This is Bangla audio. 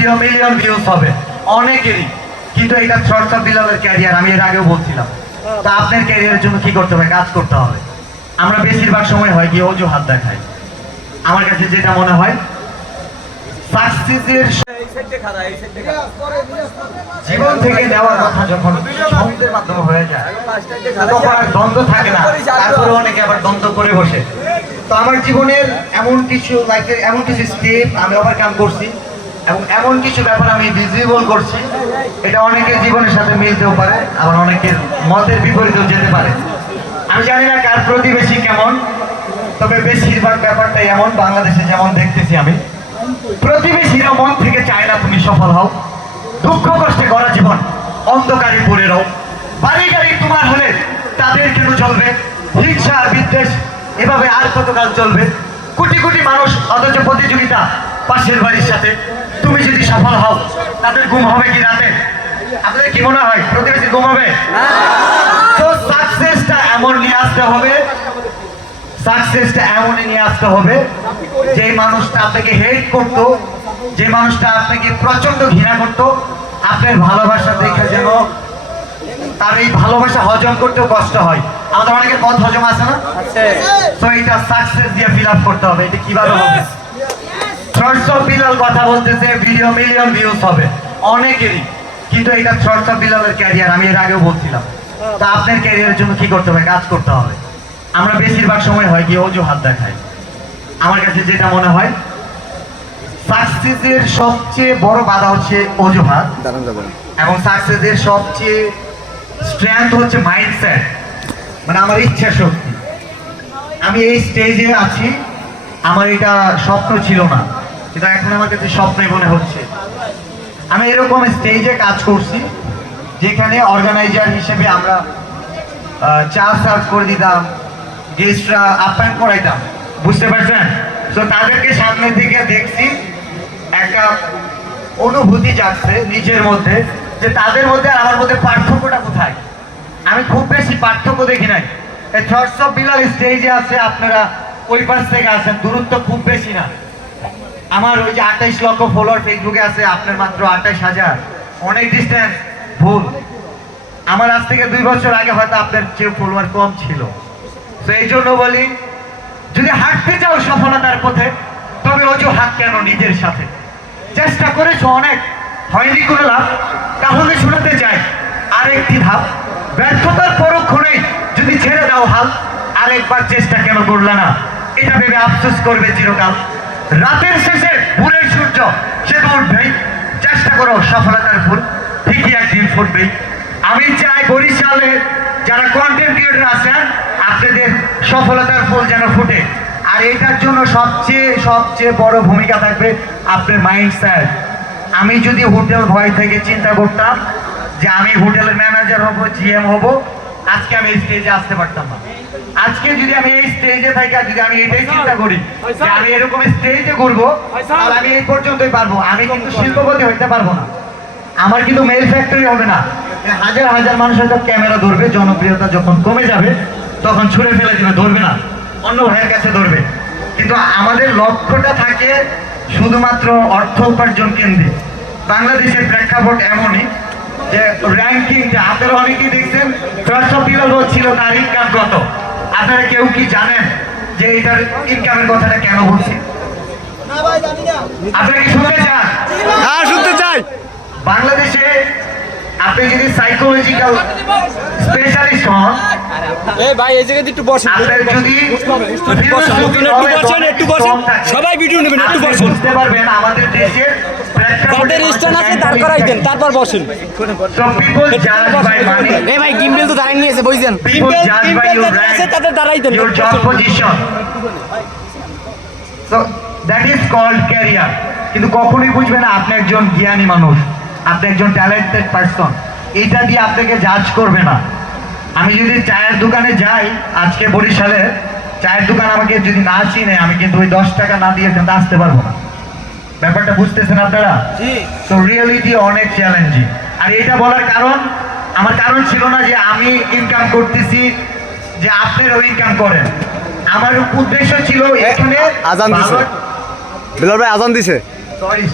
ভিডিও মিলিয়ন ভিউজ হবে অনেকেরই, কিন্তু এটা শর্টস অফ বিলালের ক্যারিয়ার। আমি এর আগেও বলছিলাম, তা আপনার ক্যারিয়ারের জন্য কি করতে হবে? কাজ করতে হবে। আমরা বেশিরভাগ সময় হয় কি অজুহাত দেখাই। আমার কাছে যেটা মনে হয় সাকসেসের জীবন থেকে নেওয়ার কথা যখন শব্দের মাধ্যমে হয়ে যায় তখন আর দ্বন্দ্ব থাকে না, তারপরে অনেকে আবার দ্বন্দ্ব করে বসে। তো আমার জীবনের এমন কিছু লাইফের এমন কিছু স্টেপ আমি ওভারকাম করছি এবং এমন কিছু ব্যাপার আমি ভিজিবল করছি, এটা অনেকের জীবনের সাথে মিলতেও পারে, আবার অনেকের মতের বিপরীতেও যেতে পারে। আমি জানি না কার প্রতিবেশী কেমন, তবে বেশিরভাগ ব্যাপারটাই এমন বাংলাদেশে যেমন দেখতেছি আমি, প্রতিবেশীরা মন থেকে চায় না তুমি সফল হও। দুঃখ কষ্টে গড়া জীবন অন্ধকারে পড়ে রও। বাড়ি গাড়ি তোমার হলে তাদের কেন চলবে? হিংসা আর বিদ্বেষ এভাবে আর কতকাল চলবে? কোটি কোটি মানুষ অথচ প্রতিযোগিতা পাশের বাড়ির সাথে। তুমি যদি সফল হও তাদের ঘুম হবে কি রাতে? আপনাদের কি মনে হয় প্রতিবেশী ঘুম হবে? তো সাকসেসটা এমন নিয়ে আসতে হবে, সাকসেসটা এমনই নিয়ে আসতে হবে যে মানুষটা আপনাকে হেট করতো, যে মানুষটা আপনাকে প্রচন্ড ঘৃণা করতো, আপনার ভালোবাসা দেখে যেন তার এই ভালোবাসা হজম করতেও কষ্ট হয়। আমাদের অনেকের পথ হজম আছে না? তো এটা সাকসেস দিয়ে ফিল আপ করতে হবে। এটা কিভাবে হবে? শর্টস অফ বিলাল কথা বলতেছে ভিডিও মিলিয়ন ভিউজ হবে অনেকেরই, কিন্তু এটা শর্টস অফ বিলালের ক্যারিয়ার। আমি এর আগেও বলছিলাম, তা আপনার ক্যারিয়ারের জন্য কি করতে হবে? কাজ করতে হবে। আমরা বেশিরভাগ সময় হয় কি অজুহাত দেখাই। আমার কাছে যেটা মনে হয় সাকসেসের সবচেয়ে বড় বাধা হচ্ছে অজুহাত, এবং সাকসেসের সবচেয়ে স্ট্রেংথ হচ্ছে মাইন্ডসেট, মানে আমার ইচ্ছা শক্তি। আমি এই স্টেজে আছি, আমার এটা স্বপ্ন ছিল না, কিন্তু এখন আমার কাছে স্বপ্নই মনে হচ্ছে। আমি এরকম স্টেজে কাজ করছি যেখানে অর্গানাইজার হিসেবে আমরা চা সার্ভ করে দিতাম, গেস্টরা আপ্যায়ন করাইতাম, বুঝতে পারছেন? তো তাদেরকে সামনে থেকে দেখছি, একটা অনুভূতি যাচ্ছে নিজের মধ্যে যে তাদের মধ্যে আর আমার মধ্যে পার্থক্যটা কোথায়। আমি খুব বেশি পার্থক্য দেখি নাই। এই শর্টস অফ বিলাল স্টেজে আছে, আপনারা ওই পাশ থেকে আছেন, দূরত্ব খুব বেশি না। আমার ওই যে 28 লক্ষ ফলোয়ার ফেসবুকে আছে, আপনার মাত্র 28,000, অনেক ডিস্টেন্স ভুল। আমার আজ থেকে 2 বছর আগে হয়তো আপনার চেয়ে ফলোয়ার কম ছিল। তো এই জন্য বলি, যদি হাঁটতে চাও সফলতার পথে, তবে অজুহাত কেন নিজের সাথে? চেষ্টা করেছো অনেক, হয়নি কোনো লাভ, তাহলে শুনতে চাই আরেকটি ধাপ। ব্যর্থতার পরক্ষণেই যদি ছেড়ে দাও হাল, আরেকবার চেষ্টা কেন করলে না? এটা ভেবে আফসোস করবে চিরকাল। রাতের শেষে ভোরের সূর্য সে তো উঠবেই, চেষ্টা করো সফলতার ফুল ঠিকই একদিন ফুটবেই। আমি চাই বরিশালে যারা কন্টেন্ট ক্রিয়েটর আছেন, আপনাদের সফলতার ফুল যেন ফুটে। আর এটার জন্য সবচেয়ে বড় ভূমিকা থাকবে আপনার মাইন্ডসেট। আমি যদি হোটেল ভয় থেকে চিন্তা করতাম যে আমি হোটেলের ম্যানেজার হব, জিএম হব, আজকে আমি এই স্টেজে আসতে পারতাম না। আজকে যদি আমি এই স্টেজে থাকি, যদি আমি এটাই চিন্তা করি যে আমি এরকম স্টেজে ঘুরবো, তাহলে আমি এই পর্যন্তই পারবো। আমি কিন্তু শিল্পপতি হইতে পারবো না, আমার কিন্তু মেল ফ্যাক্টরি হবে না। হাজার হাজার মানুষ হয়তো ক্যামেরা ধরবে, জনপ্রিয়তা যখন কমে যাবে তখন ছুঁড়ে ফেলে দিবে, ধরবে না, অন্য ভাইয়ের কাছে ধরবে। কিন্তু আমাদের লক্ষ্যটা থাকে শুধুমাত্র অর্থ উপার্জন কেন্দ্রিক। বাংলাদেশের প্রেক্ষাপট এমনই যে র্যাঙ্কিংটা আপনারা অনেকেই দেখছেন, শর্টস অফ বিলাল ছিল তার ইনকাম কত। আপনারা কেউ কি জানেন যে এটার ইনকামের কথাটা কেন বলছি? আপনারা কি শুনতে চান? হ্যাঁ, শুনতে চাই। বাংলাদেশে আপনি যদি সাইকোলজিক্যাল স্পেশালিস্ট হন, ভাই এই জায়গায় একটু বসেন, আপনার যদি একটু বসেন, সবাই ভিডিও নেবেন, একটু বসেন, বুঝতে পারবেন আমাদের দেশের যাদের স্ট্যান্ড আছে দাঁড় করাই দেন, তারপর বসেন। ভাই গিম্বেল তো দাঁড়াই নিয়েছে, বুঝছেন? তাদের দাঁড়াই দেন, your job position, so that is called career। কিন্তু কখনোই বুঝবে না আপনি একজন জ্ঞানী মানুষ, আপনি একজন ট্যালেন্টেড পারসন, এটা দিয়ে আপনাকে জাজ করবে না। আমি যদি চায়ের দোকানে যাই, আজকে বরিশালে চায়ের দোকান আমাকে যদি না চিনে, আমি কিন্তু ওই 10 টাকা না দিয়ে কিন্তু আসতে পারবো না। ব্যাপারটা বুঝতেছেন আপনারা? তো রিয়েলিটি অনেক চ্যালেঞ্জিং। আর এটা বলার কারণ, আমার কারণ ছিল না যে আমি ইনকাম করতেছি যে আপনারাও ইনকাম করেন। আমার উদ্দেশ্য ছিল এখানে আজান দিছে, বিলাল ভাই আজান দিছে। সরি।